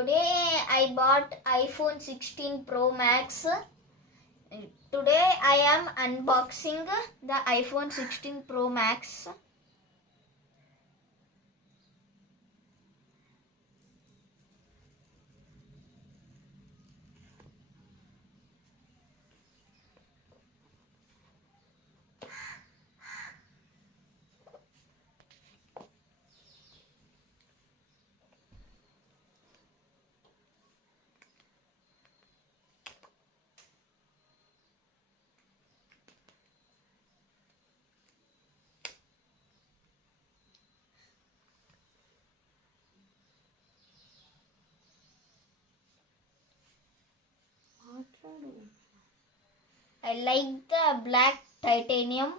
Today I bought iPhone 16 Pro Max. Today I am unboxing the iPhone 16 Pro Max. I like the black titanium.